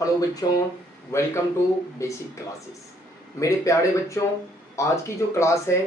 Hello बच्चों, welcome to basic classes. मेरे प्यारे बच्चों, आज की जो क्लास है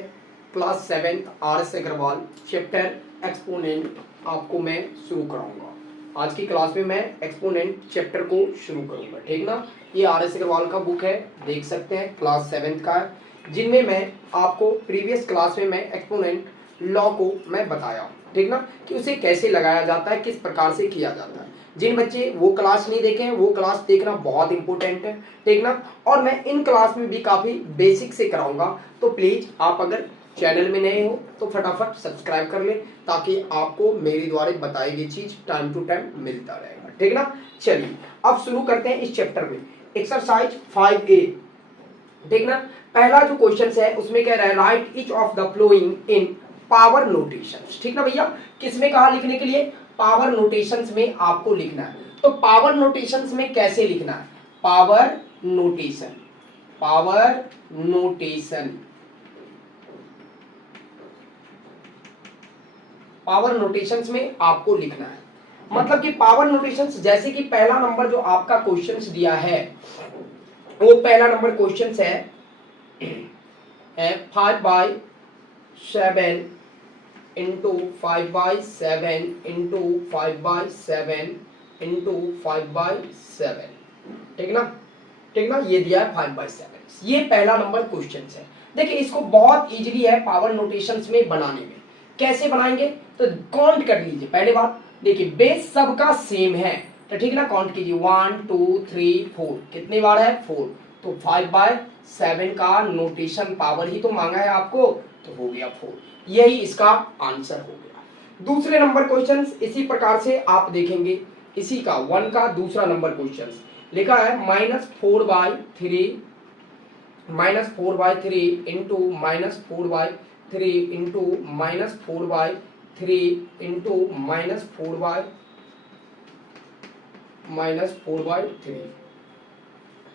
class 7 RS Agarwal chapter exponent आपको मैं शुरू कराऊंगा। आज की क्लास में मैं एक्सपोनेंट चैप्टर को शुरू करूंगा, ठीक ना। ये RS अग्रवाल का बुक है, देख सकते हैं, क्लास 7 का है, जिनमें मैं आपको प्रीवियस क्लास में मैं एक्सपोनेंट लॉ को मैं बताया, ठीक ना, कि उसे कैसे लगाया जाता है, किस प्रकार से किया जाता है। जिन बच्चे वो क्लास नहीं देखे हैं वो क्लास देखना बहुत इंपॉर्टेंट है, ठीक ना। और मैं इन क्लास में भी काफ़ी बेसिक से कराऊंगा, तो प्लीज़ आप अगर चैनल में नए हो तो फटाफट सब्सक्राइब कर ले, ताकि आपको मेरे द्वारा बताई गई चीज़ टाइम टू टाइम मिलता रहेगा, ठीक ना। चलिए अब शुरू करते हैं इस चैप्टर में। एक्सरसाइज 5A, ठीक ना। पहला जो क्वेश्चन है उसमें कह रहा है write each of the following in power notations, ठीक ना भैया। किसमें कहा लिखने के लिए? पावर नोटेशंस में आपको लिखना है। तो पावर नोटेशंस में कैसे लिखना है? Power notation, power notation, power notations में आपको लिखना है। मतलब कि पावर नोटेशंस, जैसे कि पहला नंबर जो आपका क्वेश्चंस दिया है, वो पहला नंबर क्वेश्चंस है 5/7 इंटू 5/7 इंटू 5/7 इंटू 5/7, ठीक ना, ठीक ना। ये दिया है 5/7, ये पहला नंबर क्वेश्चन है। देखिए इसको बहुत इजीली है पावर नोटेशंस में बनाने में। कैसे बनाएंगे? तो काउंट कर लीजिए। पहले बात देखिए, बेस सबका सेम है, तो ठीक ना, काउंट कीजिए 1 2 3 4, कितनी बार है? 4। तो 5/7 का नोटेशन पावर ही तो मांगा है आपको, तो हो गया 4। यही इसका आंसर हो गया। दूसरे नंबर क्वेश्चन इसी प्रकार से आप देखेंगे, इसी का 1 का दूसरा नंबर क्वेश्चन लिखा है -4/3, -4/3 इंटू -4/3 इंटू -4/3 इंटू -4/3,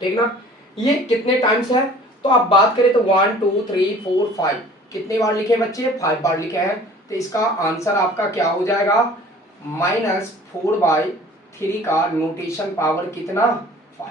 ठीक ना। ये कितने टाइम्स है? तो आप बात करें तो 1 2 3 4 5, कितने बार लिखे बच्चे? 5 बार लिखे हैं। तो इसका आंसर आपका क्या हो जाएगा? -4/3 का नोटेशन पावर कितना? 5।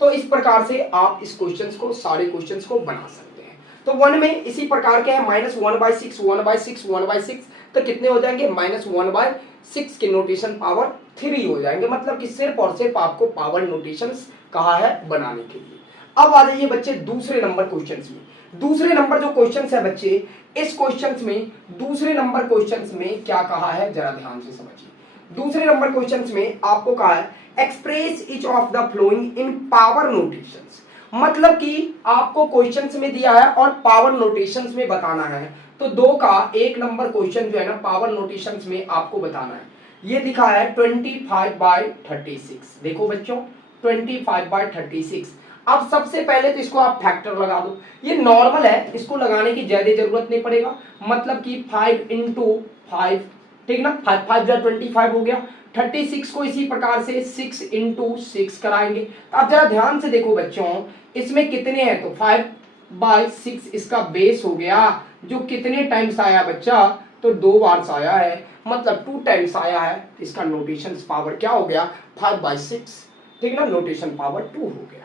तो इस प्रकार से आप इस क्वेश्चंस को, सारे क्वेश्चंस को बना सकते हैं। तो 1 में इसी प्रकार के है -1/6 1/6 1/6, तो कितने हो जाएंगे? -1/6 के नोटेशन पावर 3 हो जाएंगे। मतलब कि सिर्फ और सिर्फ आपको पावर नोटेशंस कहा है बनाने के लिए। अब आ जाइए बच्चे दूसरे नंबर क्वेश्चंस में। दूसरे नंबर जो क्वेश्चंस है बच्चे, इस क्वेश्चंस में, दूसरे नंबर क्वेश्चंस में क्या कहा है जरा ध्यान से समझिए। दूसरे नंबर क्वेश्चंस में आपको कहा है express each of the following in power notations. मतलब कि आपको क्वेश्चंस में दिया है और पावर नोटेशंस में बताना है। तो 2 का 1 नंबर क्वेश्चन जो है ना, पावर नोटेशंस में आपको बताना है। ये दिखा है 25/36। देखो बच्चों 25/36। अब सबसे पहले तो इसको आप फैक्टर लगा दो। ये नॉर्मल है, इसको लगाने की ज्यादा जरूरत नहीं पड़ेगा। मतलब कि 5 इंटू 5, ठीक ना, 5 5 जा 25 हो गया। 36 को इसी प्रकार से 6 इंटू 6 कराएंगे। अब जरा ध्यान से देखो बच्चों, इसमें कितने हैं? तो 5/6 इसका बेस हो गया, जो कितने टाइम्स आया बच्चा? तो 2 बार आया है, मतलब 2 टाइम्स आया है। इसका नोटेशन पावर क्या हो गया? 5/6, ठीक ना, नोटेशन पावर 2 हो गया।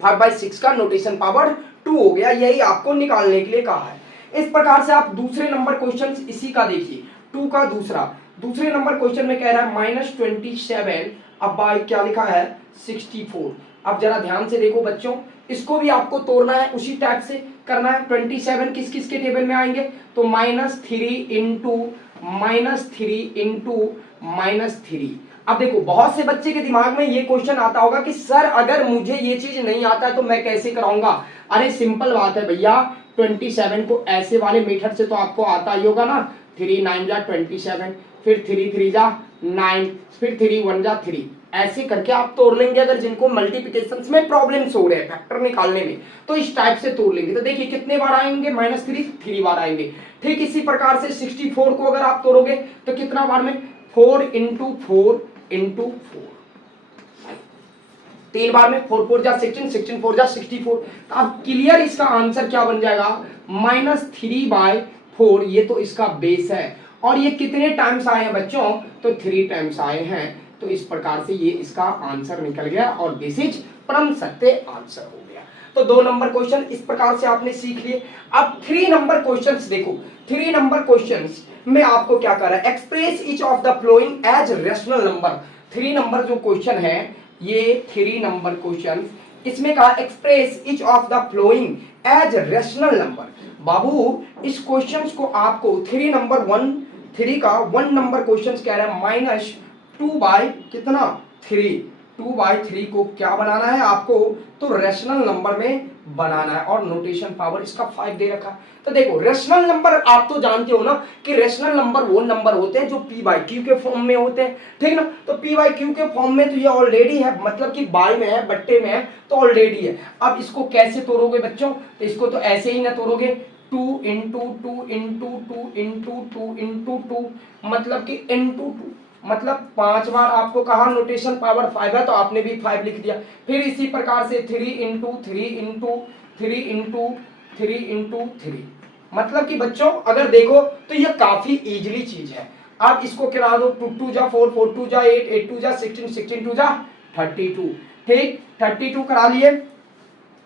5/6 का नोटेशन पावर 2 हो गया। यही आपको निकालने के लिए कहा है। इस प्रकार से आप दूसरे नंबर क्वेश्चन इसी का देखिए, 2 का दूसरे नंबर क्वेश्चन में कह रहा है -27, अब बाय क्या लिखा है? 64। अब जरा ध्यान से देखो बच्चों, इसको भी आपको तोड़ना है, उसी टाइप से करना है। 27 किस किस के टेबल में आएंगे? तो -3 इंटू -3। अब देखो बहुत से बच्चे के दिमाग में ये क्वेश्चन आता होगा कि सर अगर मुझे ये चीज नहीं आता है तो मैं कैसे कराऊंगा? अरे सिंपल बात है भैया, 27 को ऐसे वाले मेथड से तो आपको आता ही होगा ना। 3 9 जा 27, फिर 3 3 जा 9, फिर 3 1 जा 3, ऐसे करके आप तोड़ लेंगे। अगर जिनको मल्टीप्लिकेशन में प्रॉब्लम्स हो रहे हैं फैक्टर निकालने में, तो इस टाइप से तोड़ लेंगे। तो देखिए कितने बार आएंगे? -3 बार आएंगे। ठीक इसी प्रकार से 64 को अगर आप तोड़ोगे तो कितना बार में? 4 इंटू 4 इंटू 4, 3 बार में। 4 4 जा 16, 16 4 जा 64। अब क्लियर इसका आंसर क्या बन जाएगा? -3/4। ये तो इसका बेस है। और ये कितने टाइम्स आए हैं बच्चों? तो 3 टाइम्स आए हैं। तो इस प्रकार से ये इसका आंसर निकल गया और दिस इज परम सत्य आंसर हो गया। तो 2 नंबर क्वेश्चन इस प्रकार से आपने सीख लिए। अब 3 नंबर क्वेश्चंस देखो, 3 नंबर क्वेश्चंस में आपको क्या कर रहा है, express each of the following as rational number. 3 number जो क्वेश्चन है ये 3 नंबर क्वेश्चन, इसमें कहा express each of the following as rational number. बाबू इस क्वेश्चंस को आपको 3 नंबर 3 का 1 नंबर क्वेश्चंस कह रहा है माइनस 2 बाई कितना 3, 2 बाई 3 को क्या बनाना है आपको, तो रेशनल नंबर में बनाना है और नोटेशन पावर इसका 5 दे रखा है। तो देखो रेशनल नंबर आप तो जानते हो ना कि रेशनल नंबर वो नंबर होते हैं जो p बाई क्यू के फॉर्म में होते हैं, ठीक ना। तो p बाई क्यू के फॉर्म में तो ये ऑलरेडी है, मतलब कि बाई में है, बट्टे में है, तो ऑलरेडी है। अब इसको कैसे तोड़ोगे बच्चों, तो इसको तो ऐसे ही ना तोड़ोगे, 2 इंटू 2 इंटू 2 इंटू 2 इंटू 2 मतलब कि इंटू 2, मतलब 5 बार आपको कहा नोटेशन पावर 5 है तो आपने भी 5 लिख दिया। फिर इसी प्रकार से 3 इंटू 3 इंटू 3 इंटू 3 इंटू 3, मतलब कि बच्चों अगर देखो तो ये काफी इजीली चीज है। आप इसको करा दो, 2 2 जा 4, 4 2 जा 8, 8 2 जा 16, 16 2 जा 32, ठीक 32 करा लिए।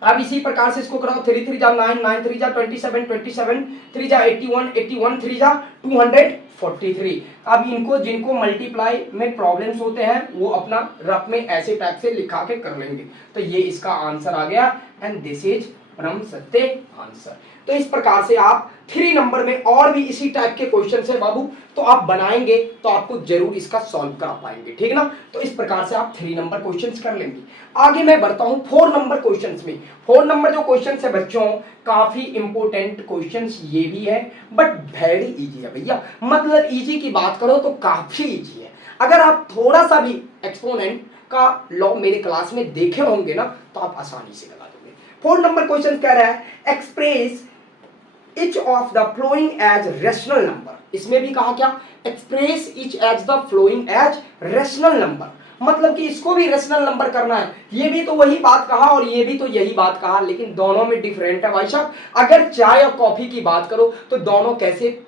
अब इसी प्रकार से इसको कराओ, 3 3 जा 9, 9 3 जा 27, 27 3 जा 81, 81 3 जा 243। अब इनको जिनको मल्टीप्लाई में प्रॉब्लम्स होते हैं वो अपना रफ में ऐसे टाइप से लिखा के कर लेंगे। तो ये इसका आंसर आ गया एंड दिस इज परम सत्य आंसर। तो इस प्रकार से आप 3 नंबर में और भी इसी टाइप के क्वेश्चन है बाबू, तो आप बनाएंगे तो आपको जरूर इसका सॉल्व कर पाएंगे, ठीक ना। तो इस प्रकार से आप 3 नंबर क्वेश्चंस कर लेंगे। आगे मैं बढ़ता हूं 4 नंबर क्वेश्चंस में। 4 नंबर जो क्वेश्चंस है बच्चों काफी इंपोर्टेंट क्वेश्चंस ये भी है बट वेरी इजी है भैया, मतलब इजी की बात करो तो काफी इजी है। अगर आप थोड़ा सा भी एक्सपोनेंट का लॉ मेरे क्लास में देखे होंगे ना तो आप आसानी से लगा दोगे। 4 नंबर क्वेश्चन कह रहा है express each of the flowing as rational number। इसमें भी कहा क्या, express each as the flowing as rational number, मतलब कि इसको भी रेशनल नंबर करना है। ये भी तो वही बात कहा और ये भी तो यही बात कहा, लेकिन दोनों में डिफरेंट है भाई साहब। अगर चाय और कॉफी की बात करो तो दोनों कैसे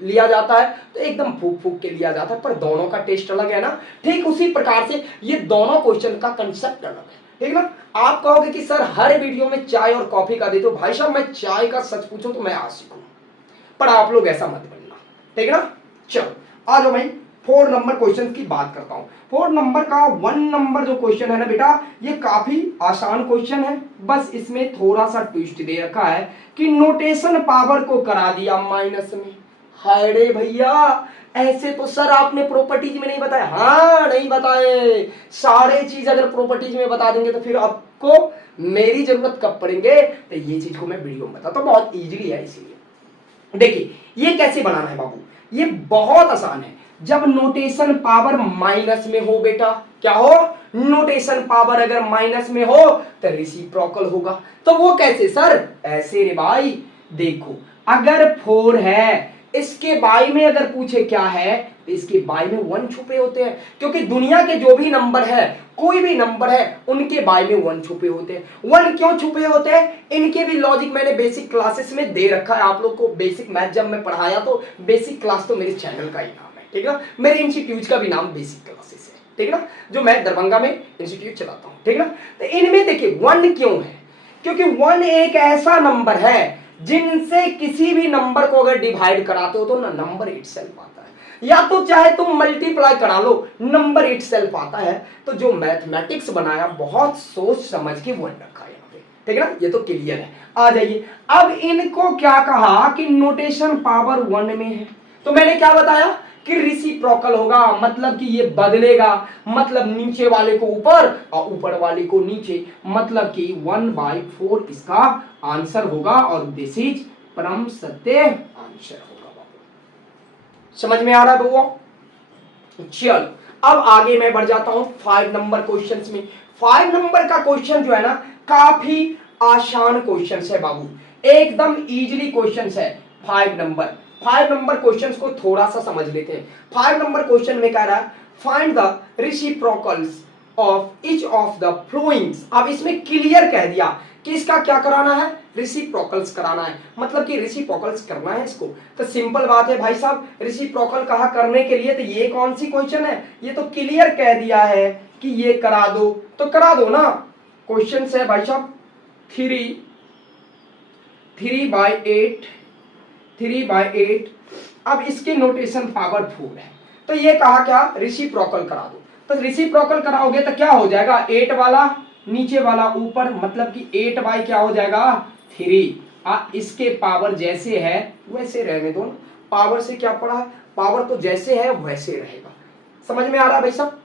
लिया जाता है, तो एकदम फूक फूक के लिया जाता है, पर दोनों का टेस्ट अलग है ना। ठीक उसी प्रकार से ये दोनों क्वेश्चन का कंसेप्ट अलग है, ठीक ना। आप कहोगे कि सर हर वीडियो में चाय और कॉफी का देते हो, भाई साहब मैं चाय का सच पूछूं तो मैं आशिक हूं, पर आप लोग ऐसा मत बनना, ठीक ना। चलो आ जाओ मैं 4 नंबर क्वेश्चन की बात करता हूं। 4 नंबर का 1 नंबर जो क्वेश्चन है ना बेटा, ये काफी आसान क्वेश्चन है, बस इसमें थोड़ा सा ट्विस्ट दे रखा है कि नोटेशन पावर को करा दिया माइनस में। हाय रे भैया, ऐसे तो सर आपने प्रॉपर्टीज में नहीं बताया। हाँ नहीं बताए, सारे चीज अगर प्रॉपर्टीज में बता देंगे तो फिर आपको मेरी जरूरत कब पड़ेंगे, तो ये चीज को मैं वीडियो में बताता हूं, बहुत इजीली है। इसीलिए देखिए ये कैसे बनाना है बाबू, ये बहुत आसान है। जब नोटेशन पावर माइनस में हो बेटा, क्या हो, नोटेशन पावर अगर माइनस में हो तो रेसिप्रोकल होगा। तो वो कैसे सर, ऐसे रे भाई, देखो अगर 4 है, इसके बाई में अगर पूछे क्या है तो इसके बाई में 1 छुपे होते हैं, क्योंकि दुनिया के जो भी नंबर है, कोई भी नंबर है, उनके बाई में 1 छुपे होते हैं। 1 क्यों छुपे होते हैं, इनके भी लॉजिक मैंने बेसिक क्लासेस में दे रखा है। आप लोग को बेसिक मैथ जब मैं पढ़ाया तो बेसिक क्लास तो मेरे चैनल का ही नाम है, ठीक है। मेरे इंस्टीट्यूट का भी नाम बेसिक क्लासेस है, ठीक है ना, जो मैं दरभंगा में इंस्टीट्यूट चलाता हूँ, ठीक है ना। तो इनमें देखिए 1 क्यों है, क्योंकि 1 एक ऐसा नंबर है जिनसे किसी भी नंबर को अगर डिवाइड कराते हो तो ना नंबर इटसेल्फ आता है, या तो चाहे तुम मल्टीप्लाई करा लो नंबर इटसेल्फ आता है। तो जो मैथमेटिक्स बनाया बहुत सोच समझ के 1 रखा है यहाँ पे, ठीक है ना, ये तो क्लियर है। आ जाइए, अब इनको क्या कहा कि नोटेशन पावर 1 में है, तो मैंने क्या बताया कि रेसिप्रोकल होगा, मतलब कि ये बदलेगा, मतलब नीचे वाले को ऊपर और ऊपर वाले को नीचे, मतलब कि 1/4 इसका आंसर होगा और दिस इज परम सत्य आंसर होगा बाबू। समझ में आ रहा है बउआ। चलो अब आगे मैं बढ़ जाता हूं 5 नंबर क्वेश्चंस में। 5 नंबर का क्वेश्चन जो है ना काफी आसान क्वेश्चन है बाबू, एकदम इजीली क्वेश्चन है। 5 नंबर क्वेश्चंस को थोड़ा सा समझ लेते हैं। 5 नंबर क्वेश्चन में कह रहा है find the reciprocals of each of the followings. अब इसमें क्लियर कह दिया कि इसका क्या कराना है, रिसिप्रोकल्स कराना है, मतलब कि रिसिप्रोकल्स करना है इसको। तो सिंपल बात है भाई साहब, रिसिप्रोकल कहा करने के लिए, तो ये कौन सी क्वेश्चन है, ये तो क्लियर कह दिया है कि ये करा दो, तो करा दो ना। क्वेश्चन है भाई साहब 3/8, 3/8। अब इसकी नोटेशन पावर 4 है, तो ये कहा क्या, रिसिप्रोकल करा दो। तो रिसिप्रोकल कराओगे तो क्या हो जाएगा, 8 वाला नीचे वाला ऊपर, मतलब कि 8 बाई क्या हो जाएगा 3। इसके पावर जैसे है वैसे रहने दो ना, पावर से क्या पड़ा है, पावर तो जैसे है वैसे रहेगा। समझ में आ रहा है भाई साहब,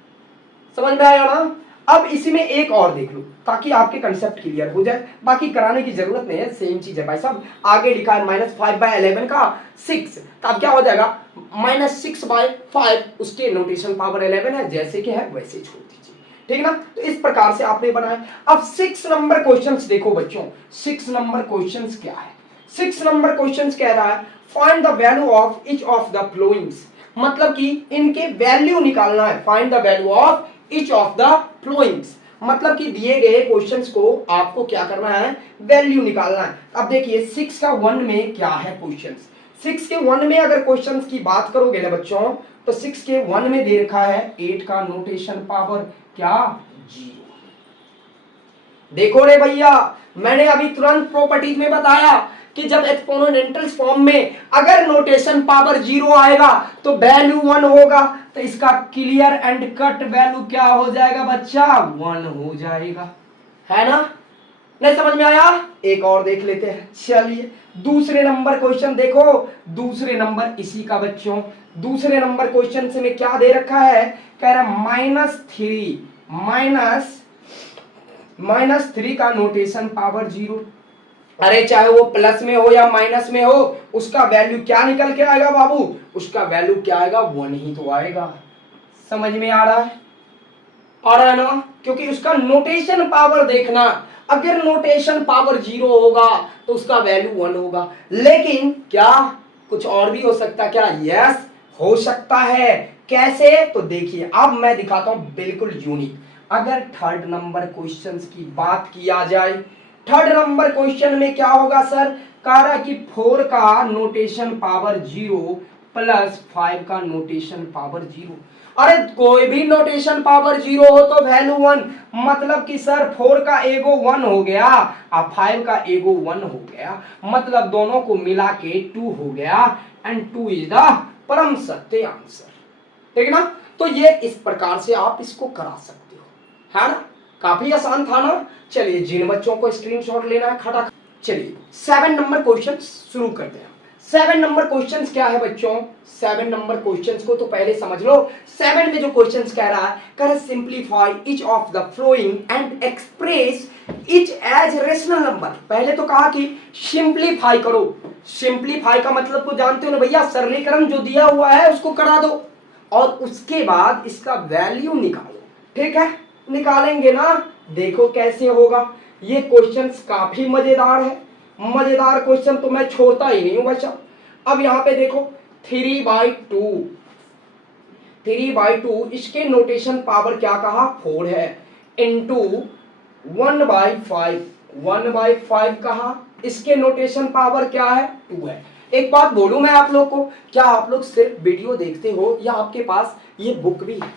समझ में आया ना। अब इसी में एक और देख लो ताकि आपके कंसेप्ट क्लियर हो जाए, बाकी कराने की जरूरत नहीं है, सेम चीज है भाई साहब। आगे लिखा है -5/11 का 6, तो अब क्या हो जाएगा -6/5, उसके नोटेशन पावर 11 है, जैसे कि है वैसे छोड़ दीजिए, ठीक ना। तो इस प्रकार से आपने बनाया। अब 6 नंबर क्वेश्चन देखो बच्चों, 6 नंबर क्वेश्चन क्या है, 6 नंबर क्वेश्चन कह रहा है find the value of each of the followings, मतलब कि इनके वैल्यू निकालना है, find the value of each of the followings, मतलब कि दिए गए क्वेश्चंस को आपको क्या करना है, वैल्यू निकालना है। अब देखिए 6 का 1 में क्या है क्वेश्चंस, 6 के 1 में अगर क्वेश्चंस की बात करोगे ना बच्चों, तो 6 के 1 में दे रखा है 8 का नोटेशन पावर क्या 0। देखो रे भैया, मैंने अभी तुरंत प्रॉपर्टीज में बताया कि जब एक्सपोनेंशियल फॉर्म में अगर नोटेशन पावर 0 आएगा तो वैल्यू 1 होगा, तो इसका क्लियर एंड कट वैल्यू क्या हो जाएगा बच्चा, 1 हो जाएगा, है ना। नहीं समझ में आया, एक और देख लेते हैं। चलिए दूसरे नंबर क्वेश्चन देखो, दूसरे नंबर इसी का बच्चों, दूसरे नंबर क्वेश्चन से में क्या दे रखा है, कह रहा -3 का नोटेशन पावर 0। अरे चाहे वो प्लस में हो या माइनस में हो, उसका वैल्यू क्या निकल के आएगा बाबू, उसका वैल्यू क्या आएगा, 1 ही तो आएगा। समझ में आ रहा है, आ रहा है ना, क्योंकि उसका नोटेशन पावर देखना, अगर नोटेशन पावर 0 होगा तो उसका वैल्यू 1 होगा, लेकिन क्या कुछ और भी हो सकता, क्या, यस हो सकता है। कैसे, तो देखिए अब मैं दिखाता हूं बिल्कुल यूनिक। अगर थर्ड नंबर क्वेश्चंस की बात किया जाए, थर्ड नंबर क्वेश्चन में क्या होगा सर, कह रहा कि 4 का नोटेशन पावर 0 प्लस 5 का नोटेशन पावर 0। अरे कोई भी नोटेशन पावर 0 हो तो वैल्यू 1, मतलब कि सर 4 का एगो 1 हो गया और 5 का एगो 1 हो गया, मतलब दोनों को मिला के 2 हो गया, एंड 2 इज द परम सत्य आंसर, ठीक ना। तो ये इस प्रकार से आप इसको करा सकते हो, है ना, काफी आसान था ना। चलिए जिन बच्चों को स्क्रीनशॉट लेना है खड़ा, चलिए 7 नंबर क्वेश्चन शुरू करते हैं। 7 नंबर क्वेश्चन क्या है बच्चों, 7 नंबर क्वेश्चन को तो पहले समझ लो। 7 में जो क्वेश्चन कह रहा है, कह रहा simplify each of the following and express each as rational number. पहले तो कहा कि सिंप्लीफाई करो, सिंप्लीफाई का मतलब तो जानते हो ना भैया, सरलीकरण जो दिया हुआ है उसको करा दो, और उसके बाद इसका वैल्यू निकालो, ठीक है, निकालेंगे ना। देखो कैसे होगा, ये क्वेश्चंस काफी मजेदार है, मजेदार क्वेश्चन तो मैं छोड़ता ही नहीं हूं बच्चा। अब यहां पे देखो 3/2, 3/2 इसके नोटेशन पावर क्या कहा 4 है, इंटू 1/5, 1/5 कहा, इसके नोटेशन पावर क्या है 2 है। एक बात बोलूं मैं आप लोग को, क्या आप लोग सिर्फ वीडियो देखते हो या आपके पास ये बुक भी है,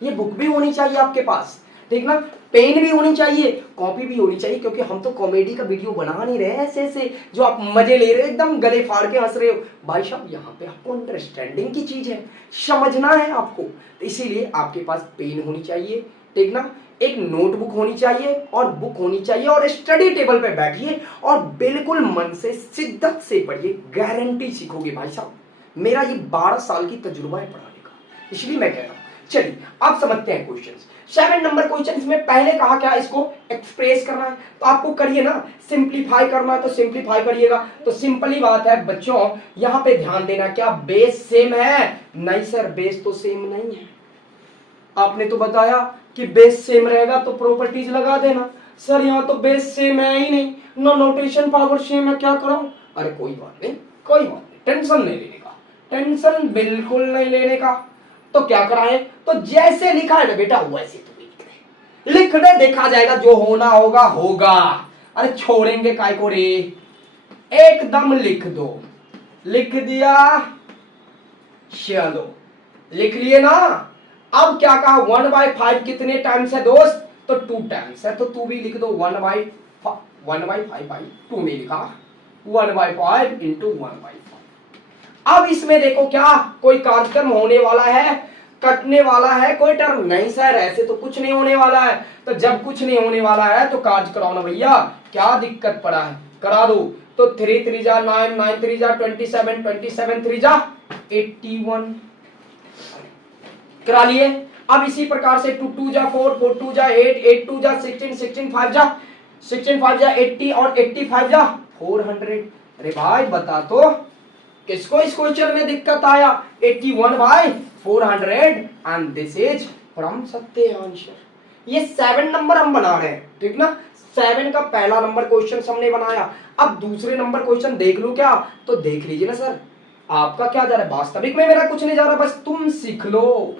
ये बुक भी होनी चाहिए आपके पास, ठीक ना, पेन भी होनी चाहिए, कॉपी भी होनी चाहिए, क्योंकि हम तो कॉमेडी का वीडियो बना नहीं रहे ऐसे ऐसे जो आप मजे ले रहे हो, एकदम गले फाड़ के हंस रहे हो भाई साहब, यहाँ पे आपको अंडरस्टैंडिंग की चीज है, समझना है आपको, तो इसीलिए आपके पास पेन होनी चाहिए, ठीक ना, एक नोटबुक होनी चाहिए और बुक होनी चाहिए, और स्टडी टेबल पे बैठिए और बिल्कुल मन से शिद्दत से पढ़िए, गारंटी सीखोगे भाई साहब। मेरा ये 12 साल की तजुर्बा है पढ़ाने का, इसलिए मैं कह रहा हूं। चलिए आप समझते हैं क्वेश्चंस। 7 नंबर क्वेश्चंस में पहले कहा क्या, इसको एक्सप्रेस करना है, तो आपको करिए ना, सिंप्लीफाई करना है तो सिंप्लीफाई करिएगा। तो सिंपली बात है बच्चों, यहां पे ध्यान देना, क्या बेस सेम है, नहीं सर बेस तो सेम नहीं है, आपने तो बताया कि बेस सेम रहेगा तो प्रॉपर्टीज लगा देना, सर यहाँ तो बेस सेम है ही नहीं, नो नोटेशन पावर सेम है, क्या कराऊं। अरे कोई बात नहीं, कोई बात नहीं, टेंशन नहीं लेने का, टेंशन बिल्कुल नहीं लेने का। तो क्या कराएं, तो जैसे लिखा है ना बेटा वैसे तो लिख दे, देखा जाएगा, जो होना होगा होगा। अरे छोड़ेंगे काय को रे, एकदम लिख दो। लिख दिया, चलो लिख लिए ना। अब क्या कहा, 1/5 कितने टाइम्स है दोस्त, तो 2 टाइम्स है, तो तू भी लिख दो 1/5 भाई, तू नहीं लिखा, 1/5 इंटू 1/5। अब इसमें देखो क्या कोई कार्यक्रम होने वाला है, कटने वाला है कोई टर्म नहीं सर, ऐसे तो कुछ नहीं होने वाला है। तो जब कुछ नहीं होने वाला है तो कार्य कराओ ना भैया, क्या दिक्कत पड़ा है, करा दो। तो 3 3 जा 9, 9 3 जा 27, 27 3 जा 81, करा लिए। अब इसी प्रकार से 2 2 जा 4, 4 2 जा 8, 8 2 जा 16, 16 5 जा 16 5 जा 80 और 85 जा 400। अरे भाई बता तो किसको इस क्वेश्चन में दिक्कत आया, 81/400 and this is from Satyansh. ये 7 नंबर हम बना रहे हैं, ठीक ना, 7 का पहला नंबर क्वेश्चन हमने बनाया। अब दूसरे नंबर क्वेश्चन देख लूं क्या, तो देख लीजिए ना सर। आपका क्या जा रहा है, वास्तविक में मेरा कुछ नहीं जा रहा, बस तुम सीख लो,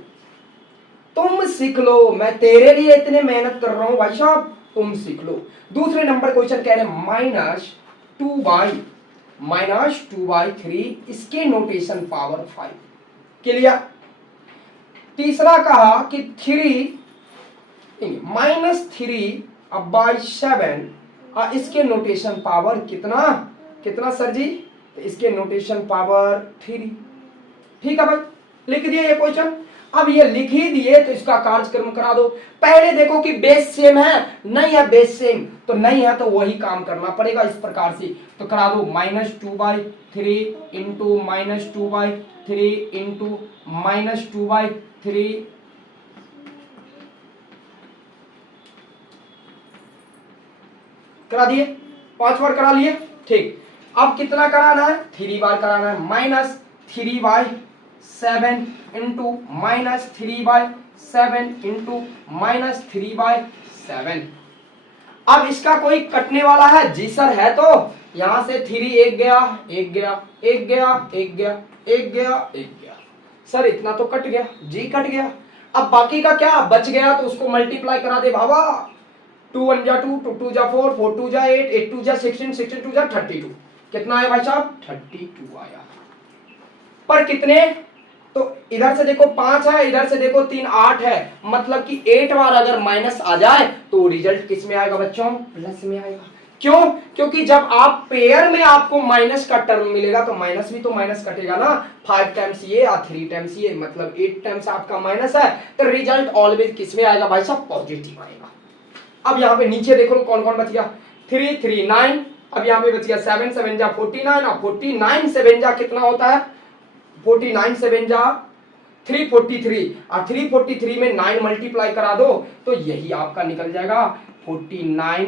तुम सीख लो, मैं तेरे लिए इतने मेहनत कर रहा हूं भाई साहब, तुम सीख लो। दूसरे नंबर क्वेश्चन कह रहे हैं -2/3, इसके नोटेशन पावर 5, क्लियर। तीसरा कहा कि -3/7 इसके नोटेशन पावर कितना, कितना सर जी, तो इसके नोटेशन पावर 3, ठीक है भाई, लिख दिया ये क्वेश्चन। अब ये लिख ही दिए तो इसका कार्यक्रम करा दो। पहले देखो कि बेस सेम है, नहीं है बेस सेम, तो नहीं है तो वही काम करना पड़ेगा इस प्रकार से, तो करा दो -2/3 इंटू -2/3 इंटू -2/3, करा दिए, 5 बार करा लिए, ठीक। अब कितना कराना है, 3 बार कराना है, -3/7 इंटू -3/7 इंटू -3/7। अब इसका कोई कटने वाला है जी सर, है तो यहां से 3 एक गया, एक गया, एक गया, एक गया, एक गया, एक गया, सर इतना तो कट गया जी, कट गया। अब बाकी का क्या बच गया, तो उसको मल्टीप्लाई करा दे बाबा, 2 1 जा 2, 2 2 जा 4, 4 2 जा 8, 8 2 जा 16, 16 2 जा 32, कितना आया भाई साहब, 32 आया। पर कितने, तो इधर से देखो 5 है, इधर से देखो 3 8 है, मतलब कि 8 बार अगर माइनस आ जाए तो रिजल्ट किस में आएगा बच्चों, प्लस में आएगा। क्यों, क्योंकि जब आप पेयर में आपको माइनस का टर्म मिलेगा तो माइनस भी तो माइनस कटेगा ना, 5 टाइम्स ये और 3 टाइम्स ये, मतलब 8 टाइम्स आपका माइनस है, तो रिजल्ट ऑलवेज किस में आएगा भाई साहब, पॉजिटिव आएगा। अब यहाँ पे नीचे देखो कौन कौन बच गया, 3 3 9, अब यहाँ पे बच गया 7 7 जा 49 और 49 7 जा कितना होता है, 49 7 जा 343 और 343 में 9 मल्टीप्लाई करा दो तो यही आपका निकल जाएगा 49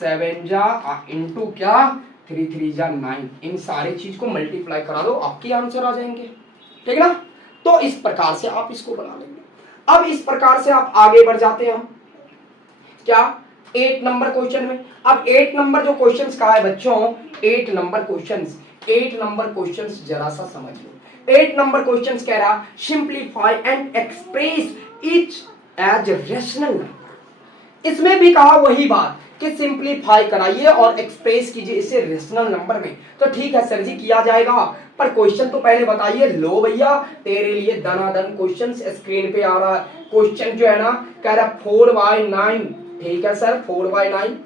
7 जा इंटू क्या 3 3 जा 9, इन सारे चीज को मल्टीप्लाई करा दो, आपके आंसर आ जाएंगे, ठीक ना। तो इस प्रकार से आप इसको बना लेंगे। अब इस प्रकार से आप आगे बढ़ जाते हैं, हम क्या 8 नंबर क्वेश्चन में। अब 8 नंबर जो क्वेश्चंस कहा है बच्चों, 8 नंबर क्वेश्चंस जरा सा समझ लो। 8 नंबर क्वेश्चंस कह रहा simplify and express each as rational number. इसमें भी कहा वही बात कि सिंप्लीफाई कराइए और एक्सप्रेस कीजिए इसे रेशनल नंबर में। तो ठीक है सर जी किया जाएगा, पर क्वेश्चन तो पहले बताइए। लो भैया तेरे लिए दनादन क्वेश्चन स्क्रीन पे आ रहा है। क्वेश्चन जो है ना कह रहा 4/9, ठीक है सर 4/9,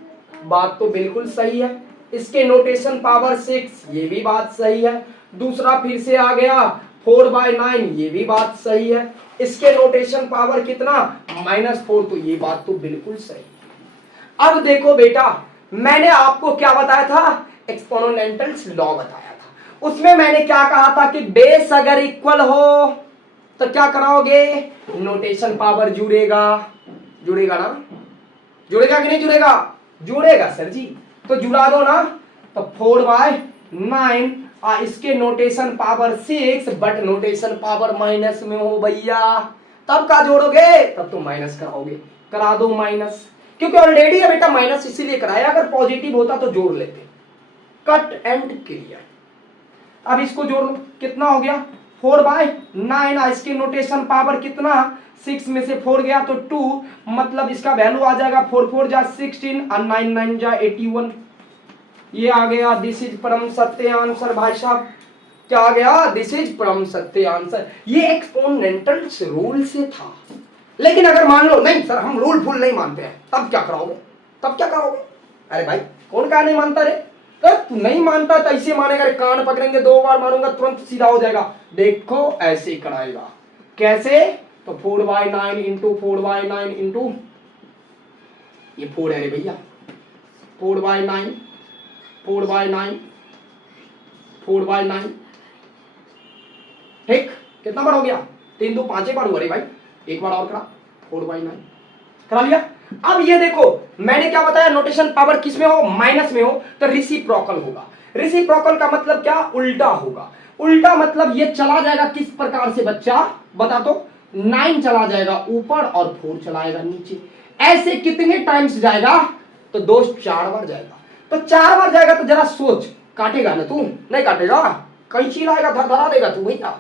बात तो बिल्कुल सही है। इसके नोटेशन पावर 6, ये भी बात सही है। दूसरा फिर से आ गया 4/9, ये भी बात सही है। इसके नोटेशन पावर कितना -4, तो ये बात तो बिल्कुल सही है। अब देखो बेटा मैंने आपको क्या बताया था, एक्सपोनेंशियल लॉ बताया था। उसमें मैंने क्या कहा था कि बेस अगर इक्वल हो तो क्या कराओगे, नोटेशन पावर जुड़ेगा, जुड़ेगा ना, जुड़ेगा कि नहीं जुड़ेगा, जुड़ेगा सर जी, तो जुड़ा दो ना। तो 4/9 इसके notation power 6 but notation power minus में हो भैया, तब का जोड़ोगे, तब तो माइनस कराओगे, करा दो माइनस, क्योंकि ऑलरेडी है बेटा माइनस इसीलिए कराया, अगर पॉजिटिव होता तो जोड़ लेते। Cut and clear. अब इसको जोड़ लो, कितना हो गया 4/9, इसकी नोटेशन पावर कितना, 6 में से 4 गया तो 2, मतलब इसका वैल्यू आ जाएगा 4 4 जा 16 और 9 9 जा 81। ये आ गया, दिस इज परम सत्य आंसर भाई साहब। क्या आ गया, दिस इज परम सत्य आंसर। ये एक्सपोनेंटल रूल से था। लेकिन अगर मान लो नहीं सर हम रूल फुल नहीं मानते हैं, तब क्या करोगे, तब क्या करोगे? अरे भाई कौन कहा नहीं मानता रे, तू नहीं मानता तो ऐसे मानेगा, कान पकड़ेंगे 2 बार मारूंगा तुरंत सीधा हो जाएगा। देखो ऐसे कराएगा, कैसे, तो 4/9 इंटू 4/9 इंटू ये 4 है रे भैया, 4/9 4/9 4/9, ठीक, कितना बार हो गया, 3 2 5 बार हुआ रे भाई, एक बार और करा, 4/9 करा लिया। अब ये देखो मैंने क्या बताया, नोटेशन पावर किस में हो, माइनस में हो तो रेसिप्रोकल होगा। रेसिप्रोकल का मतलब क्या, उल्टा होगा। उल्टा मतलब ये चला जाएगा किस प्रकार से बच्चा बता तो, 9 चला जाएगा ऊपर और 4 चलाएगा नीचे। ऐसे कितने टाइम्स जाएगा, तो दोस्त 4 बार जाएगा। तो 4 बार जाएगा तो जरा सोच, काटेगा ना तू, नहीं काटेगा, कैंची लाएगा धरधरा देगा तू भैया,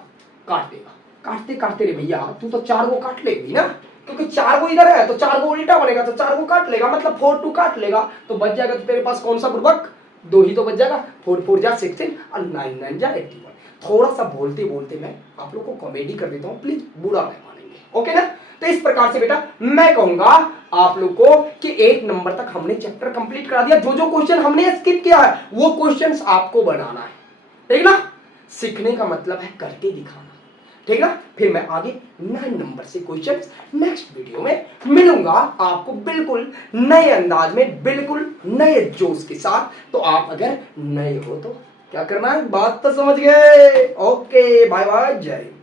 काट देगा। काटते काटते रे भैया तू तो 4 को काट लेगी ना, क्योंकि 4 को इधर है तो 4 को उल्टा बनेगा तो 4 को काट लेगा, मतलब 4 2 काट लेगा तो बच जाएगा। तो तेरे पास कौन सा बुर्बक, 2 ही तो बच जाएगा, 4 4 जा 16 और 9 9 जा 81। थोड़ा सा बोलते बोलते मैं आप लोग को कॉमेडी कर देता हूँ, प्लीज बुरा नहीं मानेंगे, ओके ना। तो इस प्रकार से बेटा मैं कहूंगा आप लोग को कि 1 नंबर तक हमने चैप्टर कंप्लीट करा दिया। जो जो क्वेश्चन हमने स्किप किया है वो क्वेश्चंस आपको बनाना है, ठीक ना। सीखने का मतलब है करके दिखाना, ठीक ना। फिर मैं आगे 9 नंबर से क्वेश्चंस नेक्स्ट वीडियो में मिलूंगा आपको, बिल्कुल नए अंदाज में, बिल्कुल नए जोश के साथ। तो आप अगर नए हो तो क्या करना है, बात तो समझ गए। ओके बाय बाय, जय हिंद।